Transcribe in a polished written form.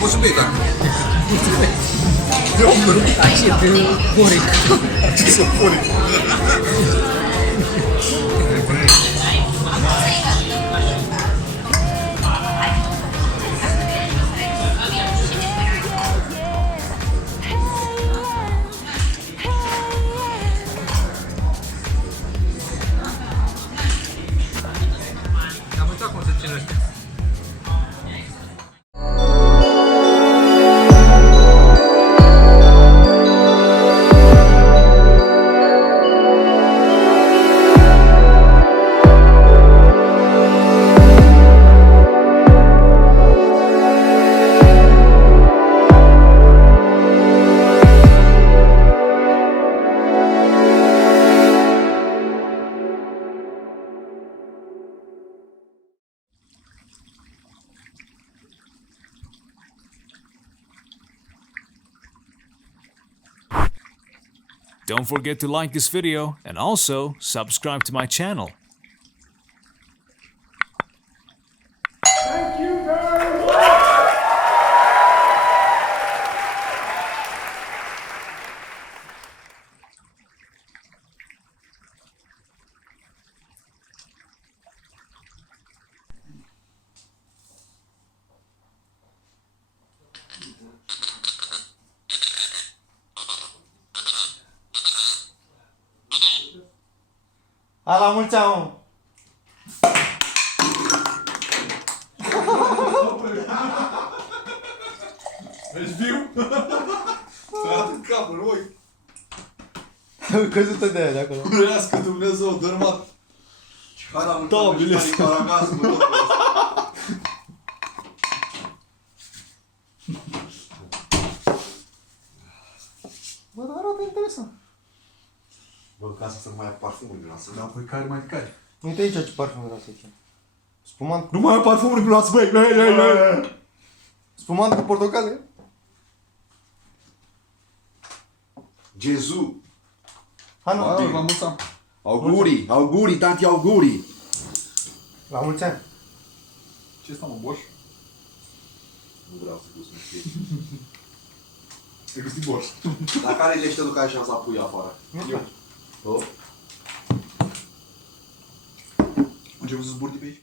Poți să bei, da. De omul. Așa, de boric. Ce să pune? Am uitat cum se ține ăștia. Don't forget to like this video and also subscribe to my channel. A, la mulți ani, mă! Ești viu? S-a dat în capul, oi! Am căzut-o de aia de acolo. Curească Dumnezeu, dărmat! Hai la mulți ani, ești paragaz cu totul ăsta. Bă, dar arată interesant. Bă, ca să mai ai parfumul din asta. Da, păi care mai de care? Uite aici ce parfum vreau să aici. Spumant. Nu mai ai parfumuri pe luați, băi! Spumant cu portocale? Jezu! Hai, nu. La mulți ani. Augurii, tanti augurii! La mulți ani. Ce este, mă, Bosch? Nu vreau să gust, nu știu. Te găsit Bosch. Dar care e deșteptul care și-a să pui afară? Eu. Oh? Început să zburi de pe aici?